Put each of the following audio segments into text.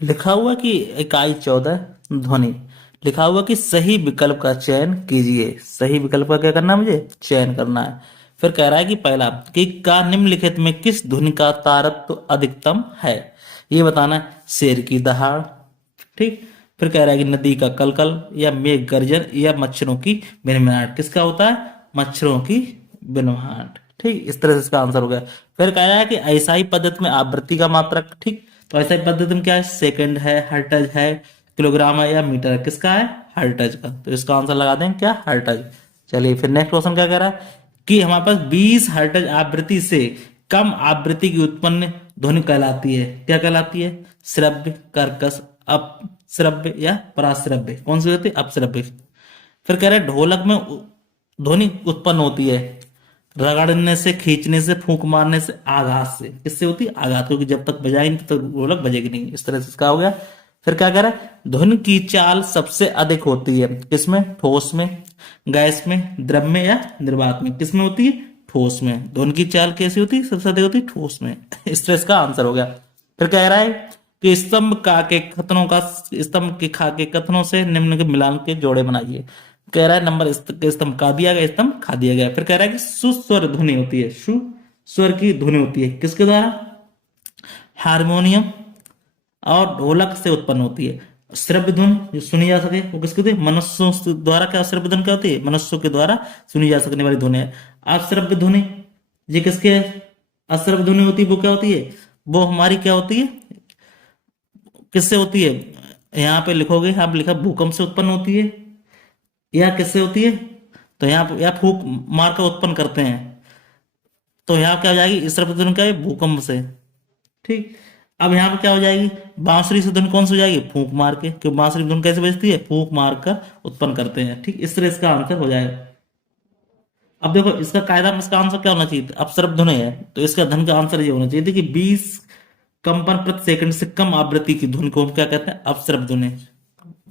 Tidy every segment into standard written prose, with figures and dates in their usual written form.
लिखा हुआ कि इकाई 14 ध्वनि। लिखा हुआ कि सही विकल्प का चयन कीजिए। सही विकल्प का क्या करना है, मुझे चयन करना है। फिर कह रहा है कि पहला कि का निम्नलिखित में किस ध्वनि का तारतम्य अधिकतम है, ये बताना है। शेर की दहाड़, ठीक। फिर कह रहा है कि नदी का कलकल या मेघ गर्जन या मच्छरों की भिनभिनाहट। किसका होता है, मच्छरों की भिनभिनाहट, ठीक। इस तरह से इसका आंसर हो गया। फिर कह रहा है कि ऐसाई पद्धति में आवृत्ति का मात्रक, ठीक। तो ऐसाई पद्धति में क्या है, सेकंड है, हर्ट्ज है, किलोग्राम है या मीटर है। किसका है, हर्ट्ज का। तो इसका आंसर लगा दें क्या, हर्ट्ज। चलिए फिर नेक्स्ट क्वेश्चन क्या कह रहा है कि हमारे पास 20 हर्ट्ज आवृत्ति से कम आवृत्ति की उत्पन्न ध्वनि कहलाती है। क्या कहलाती है, श्रव्य, कर्कश, अपश्रव्य या पराश्रव्य। कौन सी होती है, अपश्रव्य। फिर कह रहे हैं ढोलक में ध्वनि उत्पन्न होती है रगड़ने से, खींचने से, फूंक मारने से, आघात से। किससे होती है, आघात, क्योंकि जब तक बजाएंगे तब तक ढोलक बजेगी नहीं। इस तरह से इसका हो गया। फिर क्या कह रहा है, ध्वनि की चाल सबसे अधिक होती है किसमें, ठोस में, गैस में, द्रव में या निर्वात में। किसमें होती है, ठोस में। ध्वनि की चाल कैसी होती है, सबसे अधिक होती है ठोस में। इस तरह इसका आंसर हो गया। फिर कह रहा है कि स्तंभ के खा के कथनों से निम्न के मिलान के जोड़े बनाइए। कह रहा है नंबर स्तंभ का दिया गया, स्तंभ खा दिया गया। फिर कह रहा है कि सुस्वर ध्वनि होती है, सुस्वर की ध्वनि होती है किसके द्वारा, हारमोनियम और ढोलक से उत्पन्न होती है। श्रव्य ध्वनि जो सुनी जा सके वो किसकी होती है, मनुष्यों द्वारा। क्या श्रव्य ध्वनि क्या होती है, मनुष्यों के द्वारा सुनी जा सकने वाली ध्वनि है। अश्रव्य ध्वनि ये किसके, अश्रव्य ध्वनि होती है वो क्या होती है, वो हमारी क्या होती है, किससे होती है। यहाँ पे लिखोगे, आप लिखा भूकंप से उत्पन्न होती है या किससे होती है, तो यहाँ पे या फूक मार कर उत्पन्न करते हैं। तो यहाँ क्या हो जाएगी, इस तरफ ध्वनि क्या है, भूकंप से, ठीक। अब यहाँ पे क्या हो जाएगी, बांसुरी से ध्वनि कौन सी हो जाएगी, फूंक मार के, क्योंकि बांसुरी धुन कैसे बजती है, फूंक मार कर उत्पन्न करते हैं, ठीक। इस तरह इसका आंसर हो जाएगा। अब देखो इसका कायदा में इसका आंसर क्या होना चाहिए, अपसर्प ध्वनि है तो इसका धन का आंसर ये होना चाहिए था कि 20 कंपन प्रति सेकंड से कम आवृत्ति की धुन को हम क्या कहते हैं, अपसर्प ध्वनि।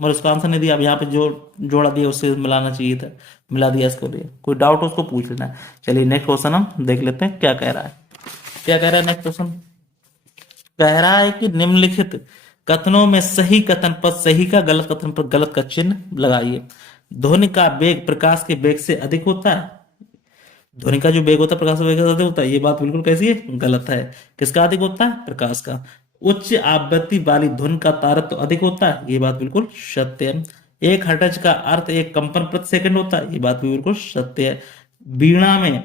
और उसका आंसर नहीं दिया। अब यहाँ पे जो जोड़ा दिया उससे मिलाना चाहिए था, मिला दिया इसको लिए। कोई डाउट हो उसको पूछ लेना है। चलिए नेक्स्ट क्वेश्चन हम देख लेते हैं क्या कह रहा है। क्या कह रहा है नेक्स्ट क्वेश्चन, कह रहा है कि निम्नलिखित कथनों में सही कथन पर सही का, गलत कथन पर गलत का चिन्ह लगाइए। ध्वनि का वेग प्रकाश के वेग से अधिक होता है। ध्वनि का जो वेग होता है प्रकाश के वेग से अधिक होता है, ये बात बिल्कुल कैसी है, गलत है। किसका अधिक होता है, प्रकाश का। उच्च आवृत्ति वाली ध्वनि का तारतम्य अधिक होता है, ये बात बिल्कुल सत्य है। एक हर्ट्ज का अर्थ एक कंपन प्रति सेकंड होता है, ये बात भी बिल्कुल सत्य है। वीणा में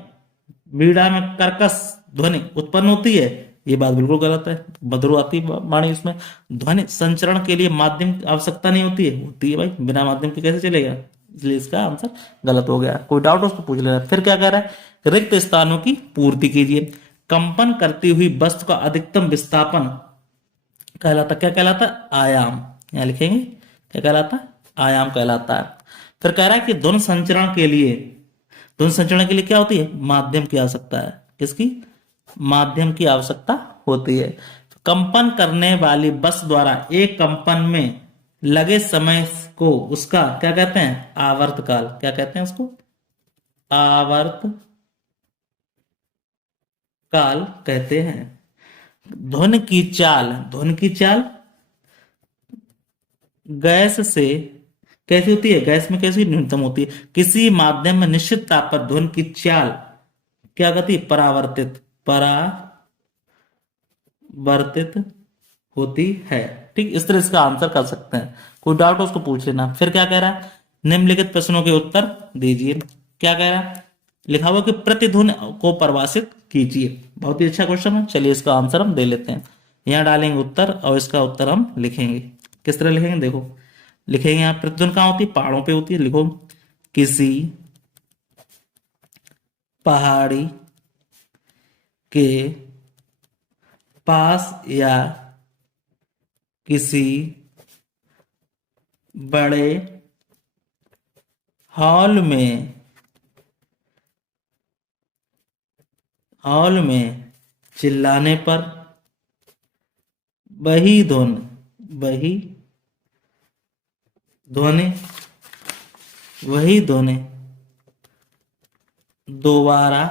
वीणा में कर्कश ध्वनि उत्पन्न होती है, ये बात बिल्कुल गलत है। मधुर आती वाणी उसमें। ध्वनि संचरण के लिए माध्यम की आवश्यकता नहीं होती है, होती है भाई, बिना माध्यम के कैसे चलेगा। इसलिए इसका आंसर गलत हो गया। कोई डाउट हो उसको पूछ लेना। फिर क्या कह रहा है, रिक्त स्थानों की पूर्ति कीजिए। कंपन करती हुई वस्तु का अधिकतम विस्थापन कहलाता, क्या कहलाता है, आयाम। यहां लिखेंगे क्या कहलाता है, आयाम कहलाता है। फिर कह रहा है कि ध्वनि संचरण के लिए क्या होती है, माध्यम की आवश्यकता है। किसकी, माध्यम की आवश्यकता होती है। कंपन करने वाली वस्तु द्वारा एक कंपन में लगे समय को उसका क्या कहते हैं, आवर्त काल। क्या कहते हैं उसको, आवर्त काल कहते हैं। ध्वनि की चाल गैस से कैसी होती है, गैस में कैसी न्यूनतम होती है। किसी माध्यम में निश्चित ताप पर ध्वनि की चाल क्या कहती है, परावर्तित होती है, ठीक। इस तरह इसका आंसर कर सकते हैं। कोई डाउट हो उसको पूछ लेना। फिर क्या कह रहा है, निम्नलिखित प्रश्नों के उत्तर दीजिए। क्या कह रहा है, लिखा हुआ कि प्रतिध्वनि को परिभाषित कीजिए। बहुत ही अच्छा क्वेश्चन है। चलिए इसका आंसर हम दे लेते हैं। यहाँ डालेंगे उत्तर और इसका उत्तर हम लिखेंगे। किस तरह लिखेंगे, देखो लिखेंगे यहाँ प्रतिध्वनि कहाँ होती है, पहाड़ों पे होती है। लिखो, किसी पहाड़ी के पास या किसी बड़े हॉल में चिल्लाने पर वही वही ध्वनि वही ध्वनि दोबारा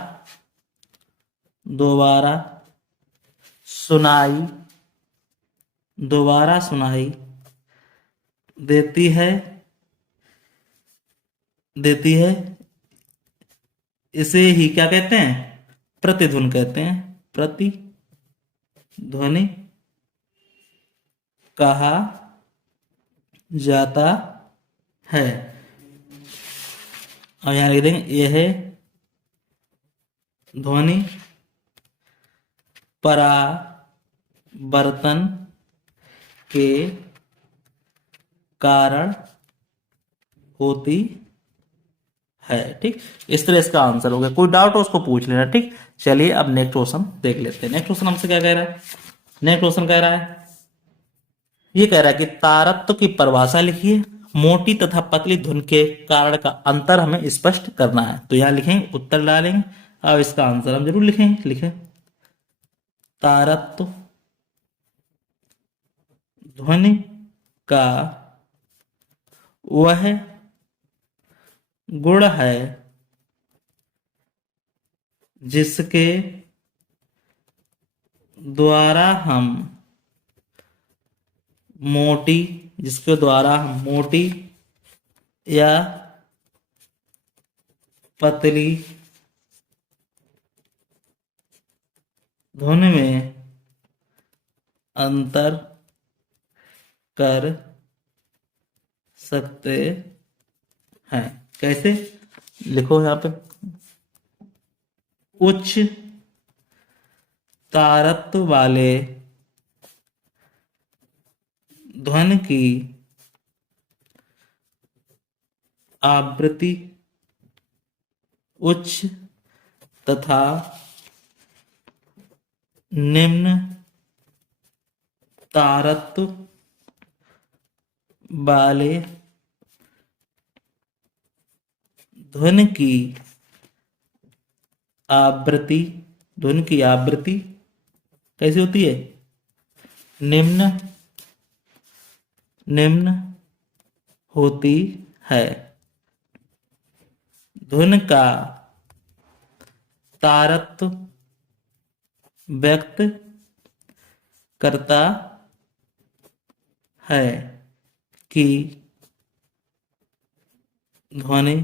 दोबारा सुनाई दोबारा सुनाई देती है देती है, इसे ही क्या कहते हैं? प्रतिध्वनि कहते हैं। प्रतिध्वनि कहा जाता है। और यहां लिख देंगे यह ध्वनि परावर्तन के कारण होती है। ठीक, इस तरह इसका आंसर हो गया। कोई डाउट हो उसको पूछ लेना। ठीक, चलिए अब नेक्स्ट क्वेश्चन देख लेते हैं। नेक्स्ट क्वेश्चन हमसे क्या कह रहा है? नेक्स्ट क्वेश्चन कह रहा है, ये कह रहा है कि तारत्व की परिभाषा लिखिए, मोटी तथा पतली धुन के कारण का अंतर हमें स्पष्ट करना है। तो यहां लिखेंगे, उत्तर डालेंगे। अब इसका आंसर हम जरूर लिखेंगे। लिखें, तारत्व ध्वनि का वह गुण है जिसके द्वारा हम मोटी या पतली धुन में अंतर कर सकते हैं। कैसे? लिखो यहां पे, उच्च तारत्व वाले ध्वनि की आवृत्ति उच्च तथा निम्न तारत्व वाले ध्वनि की आवृत्ति कैसी होती है? निम्न होती है। धुन का तारत्व व्यक्त करता है कि ध्वनि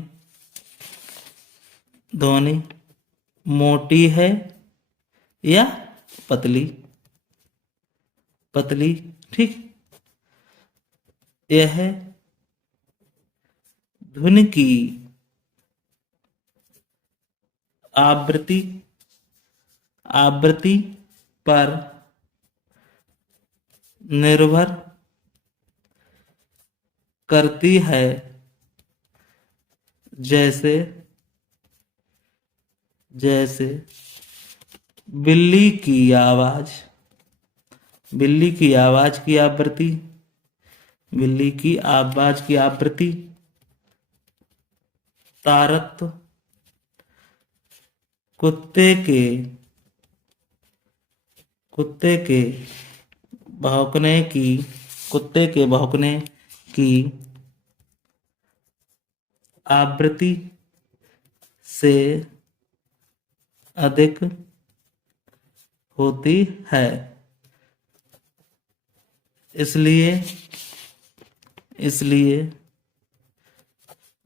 मोटी है या पतली। ठीक, यह ध्वनि की आवृत्ति पर निर्भर करती है, जैसे बिल्ली की आवाज की आवृत्ति, तारत्व कुत्ते के भौंकने की आवृत्ति से अधिक होती है। इसलिए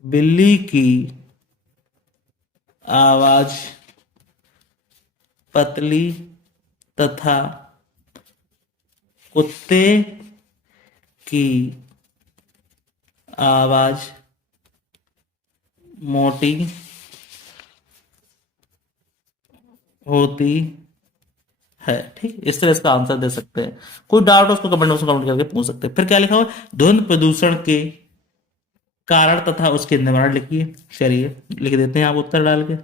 बिल्ली की आवाज पतली तथा कुत्ते की आवाज मोटी होती है। ठीक, इस तरह इसका आंसर दे सकते हैं। कोई डाउट हो उसको कमेंट बॉक्स में कमेंट करके पूछ सकते हैं। फिर क्या लिखा हुआ है? ध्वनि प्रदूषण के कारण तथा उसके निवारण लिखिए। चलिए लिख देते हैं आप उत्तर डाल के।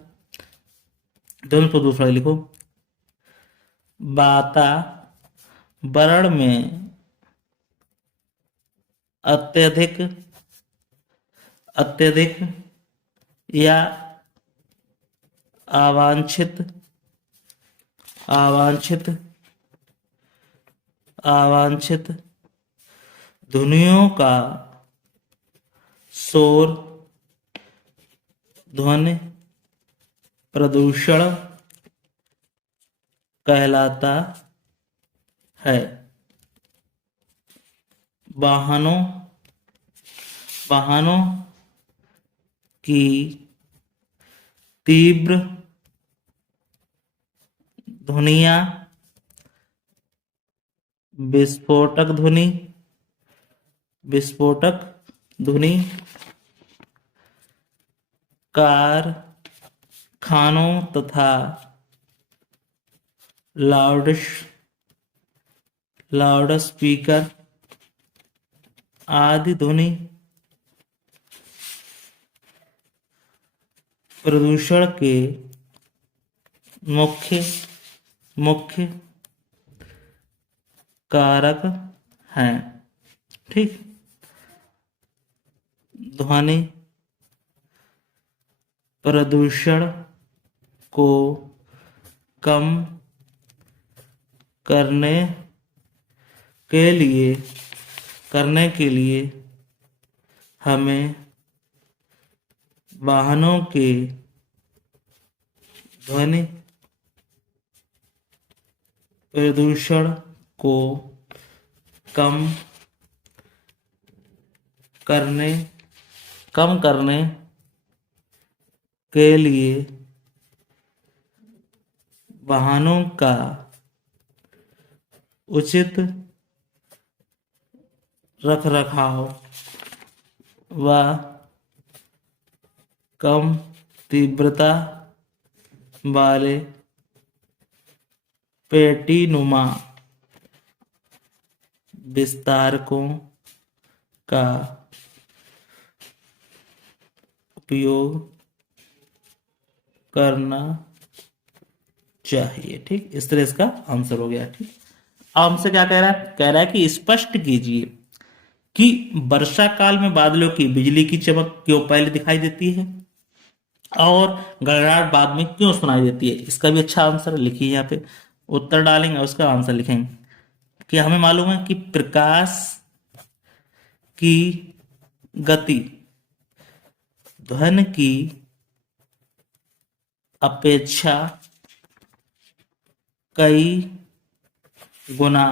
ध्वनि प्रदूषण लिखो, वातावरण में अत्यधिक या अवांछित ध्वनियों का शोर ध्वनि प्रदूषण कहलाता है। वाहनों वाहनों की तीव्र ध्वनियाँ, विस्फोटक ध्वनि, विस्फोटक ध्वनि, कारखानों तथा लाउड स्पीकर आदि ध्वनि प्रदूषण के मुख्य मुख्य कारक हैं। ठीक, ध्वनि प्रदूषण को कम करने के लिए हमें वाहनों के ध्वनि प्रदूषण को कम करने के लिए वाहनों का उचित रखरखाव व कम तीव्रता वाले पेटीनुमा विस्तारकों का उपयोग करना चाहिए। ठीक, इस तरह इसका आंसर हो गया। ठीक, अब हमसे क्या कह रहा है? कह रहा है कि स्पष्ट कीजिए कि वर्षा काल में बादलों की बिजली की चमक क्यों पहले दिखाई देती है और गड़गड़ाहट बाद में क्यों सुनाई देती है। इसका भी अच्छा आंसर लिखिए, यहाँ पे उत्तर डालेंगे और उसका आंसर लिखेंगे कि हमें मालूम है कि प्रकाश की गति ध्वनि की अपेक्षा कई गुना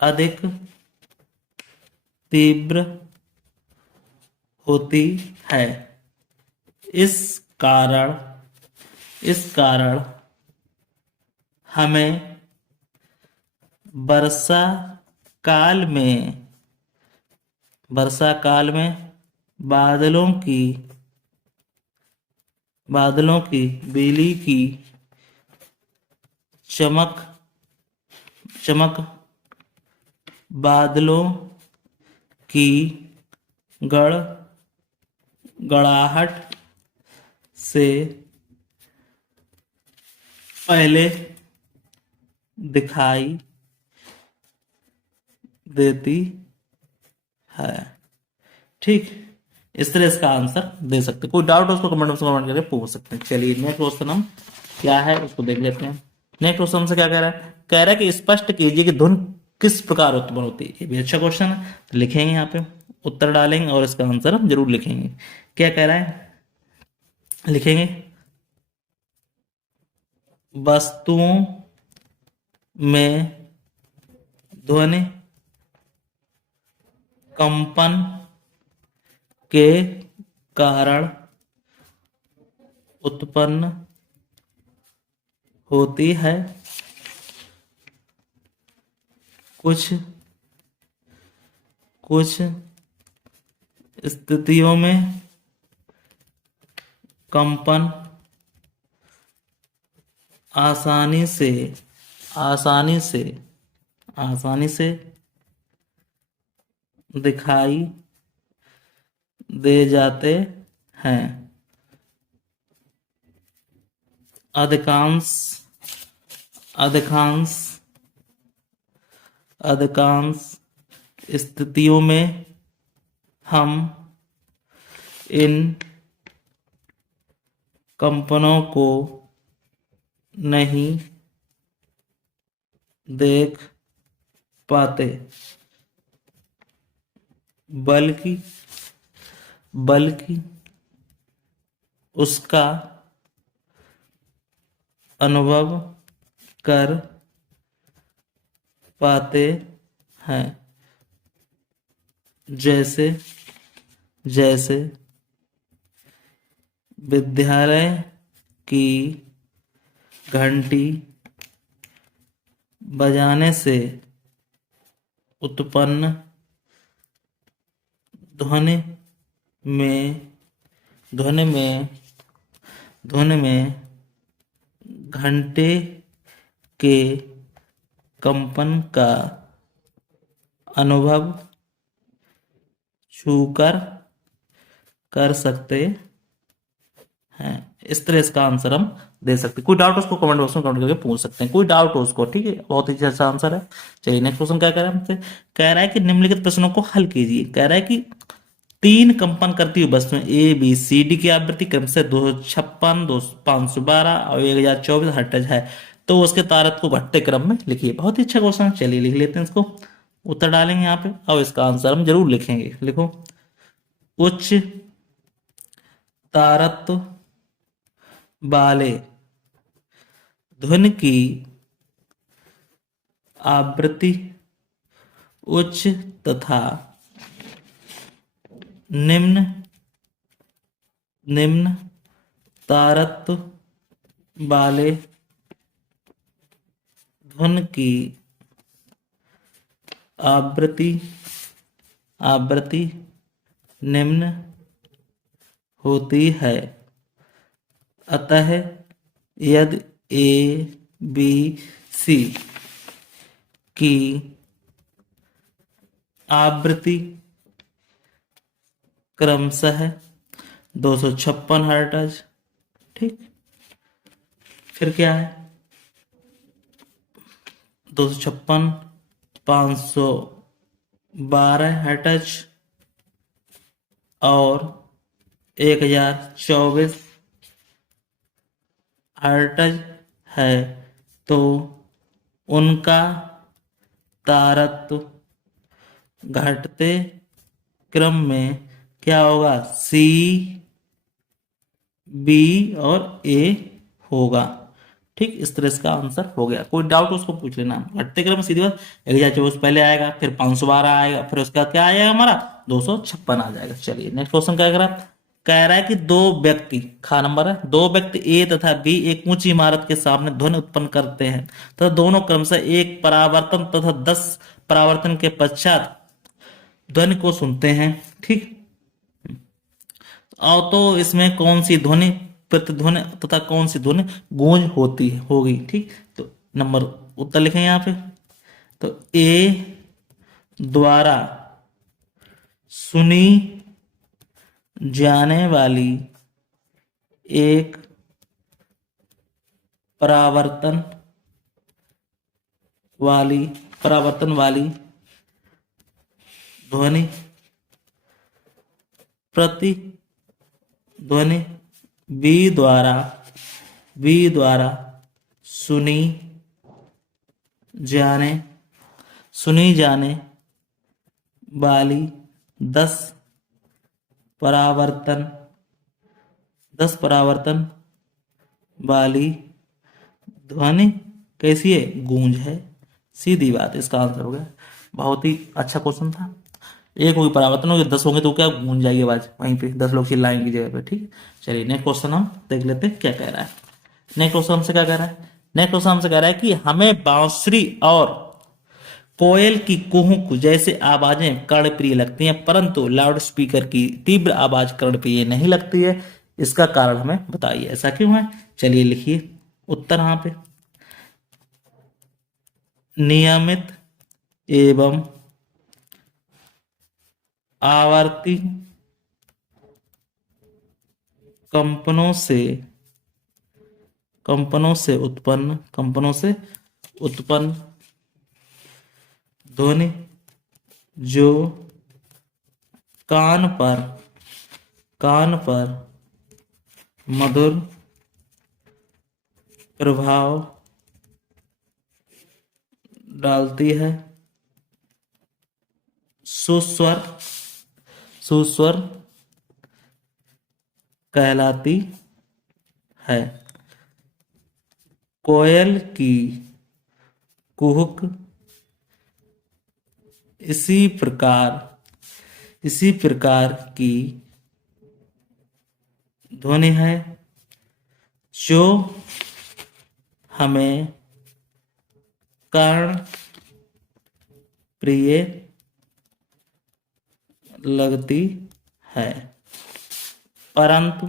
अधिक तीव्र होती है। इस कारण हमें वर्षा काल में बादलों की बिजली की चमक बादलों की गड़गड़ाहट से पहले दिखाई देती है। ठीक, इस तरह इसका आंसर दे सकते हैं। कोई डाउट हो उसको कमेंट में कमेंट करके पूछ सकते हैं। चलिए नेक्स्ट क्वेश्चन हम क्या है उसको देख लेते हैं। नेक्स्ट क्वेश्चन से क्या कह रहा है? कह रहा है कि स्पष्ट कीजिए कि धुन किस प्रकार उत्पन्न होती है। ये भी अच्छा क्वेश्चन है, तो लिखेंगे यहाँ पे, उत्तर डालेंगे और इसका आंसर हम जरूर लिखेंगे। क्या कह रहा है? लिखेंगे वस्तुओं में ध्वनि कंपन के कारण उत्पन्न होती है। कुछ स्थितियों में कंपन आसानी से दिखाई दे जाते हैं। अधिकांश स्थितियों में हम इन कंपनों को नहीं देख पाते, बल्कि उसका अनुभव कर पाते है। जैसे जैसे विद्यालय की घंटी बजाने से उत्पन्न ध्वनि में ध्वनि में ध्वनि में घंटे के कंपन का अनुभव छूकर कर सकते हैं। इस तरह इसका आंसर हम दे सकते हैं। कोई डाउट उसको कमेंट बॉक्स में कमेंट करके पूछ सकते हैं, कोई डाउट हो उसको, ठीक है। बहुत ही अच्छा आंसर है। चलिए नेक्स्ट क्वेश्चन क्या कह रहा है हमसे, कह रहा है कि निम्नलिखित प्रश्नों को हल कीजिए। कह रहा है कि तीन कंपन करती हुई वस्तुएं ए बी सी डी की आवृत्ति क्रम से 256, 512 और 1024 हर्ट्ज है, तो उसके तारत को घटते क्रम में लिखिए। बहुत ही अच्छा क्वेश्चन है, चलिए लिख लेते हैं इसको। उत्तर डालेंगे यहाँ पे और इसका आंसर हम जरूर लिखेंगे। लिखो, उच्च तारत्व वाले ध्वनि की आवृत्ति उच्च तथा निम्न निम्न तारत्व वाले ध्वनि की आवृत्ति निम्न होती है। अतः यदि ए बी सी की आवृत्ति क्रमशः 256 हर्ट्ज, ठीक, फिर क्या है 256, 512 हर्ट्ज और 1024 हर्ट्ज है, तो उनका तारत्व घटते क्रम में क्या होगा, सी बी और ए होगा। ठीक, इस तरह इसका आंसर हो गया। कोई डाउट उसको पूछ लेना। घटते क्रम में सीधी बात, 1024 पहले आएगा, फिर 512 आएगा, फिर उसके बाद क्या आएगा हमारा 256 आ जाएगा। चलिए नेक्स्ट क्वेश्चन क्या कह रहा है कि दो व्यक्ति, खा नंबर है, दो व्यक्ति ए तथा बी एक ऊंची इमारत के सामने ध्वनि उत्पन्न करते हैं तथा दोनों क्रमशः एक परावर्तन तथा 10 परावर्तन के पश्चात ध्वनि को सुनते हैं। ठीक, और तो इसमें कौन सी ध्वनि प्रतिध्वनि तथा कौन सी ध्वनि गूंज होगी। ठीक, तो नंबर उत्तर लिखें यहाँ पे। तो ए द्वारा सुनी जाने वाली एक परावर्तन वाली ध्वनि प्रतिध्वनि बी द्वारा सुनी जाने वाली 10 परावर्तन वाली ध्वनि कैसी है, गूंज है। सीधी बात, इसका आंसर हो गया। बहुत ही अच्छा क्वेश्चन था। एक होगी परावर्तन होगी, 10 होंगे तो क्या गूंज जाएगी आवाज, वहीं पे 10 लोग चिल्लाएंगे जगह पे। ठीक, चलिए नेक्स्ट क्वेश्चन हम देख लेते हैं क्या कह रहा है। नेक्स्ट क्वेश्चन हमसे क्या कह रहा है, नेक्स्ट क्वेश्चन हमसे कह रहा है कि हमें बांसुरी और कोयल की कुहुक जैसे आवाजें कर्णप्रिय लगती हैं, परंतु लाउड स्पीकर की तीव्र आवाज कर्णप्रिय नहीं लगती है। इसका कारण हमें बताइए, ऐसा क्यों है। चलिए लिखिए उत्तर यहाँ पे। नियमित एवं आवर्ती कंपनों से उत्पन्न ध्वनि जो कान पर मधुर प्रभाव डालती है, सुस्वर कहलाती है। कोयल की कुहुक इसी प्रकार की ध्वनि है जो हमें कर्ण प्रिय लगती है, परंतु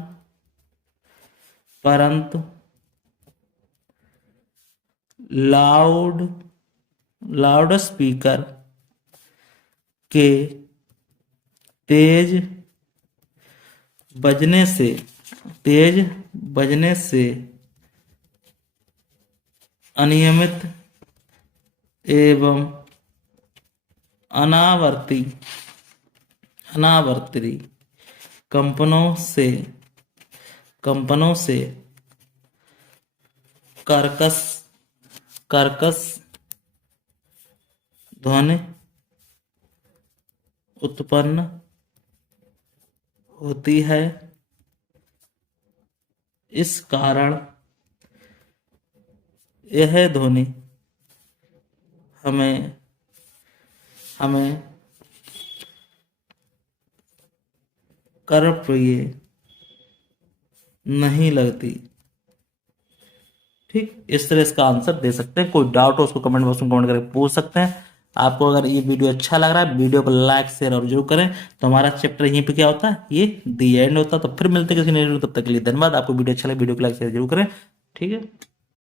लाउड स्पीकर के तेज बजने से अनियमित एवं अनावर्ती कंपनों से कर्कश ध्वनि उत्पन्न होती है। इस कारण यह ध्वनि हमें कर्णप्रिय नहीं लगती। ठीक, इस तरह इसका आंसर दे सकते हैं। कोई डाउट हो उसको कमेंट बॉक्स में कमेंट करके पूछ सकते हैं। आपको अगर ये वीडियो अच्छा लग रहा है, वीडियो को लाइक शेयर और जरूर करें। तो हमारा चैप्टर यहीं पे क्या होता है, ये दी एंड होता है। तो फिर मिलते हैं किसी नए वीडियो, तब तक के लिए धन्यवाद। आपको वीडियो अच्छा लगे वीडियो को लाइक शेयर जरूर करें। ठीक है।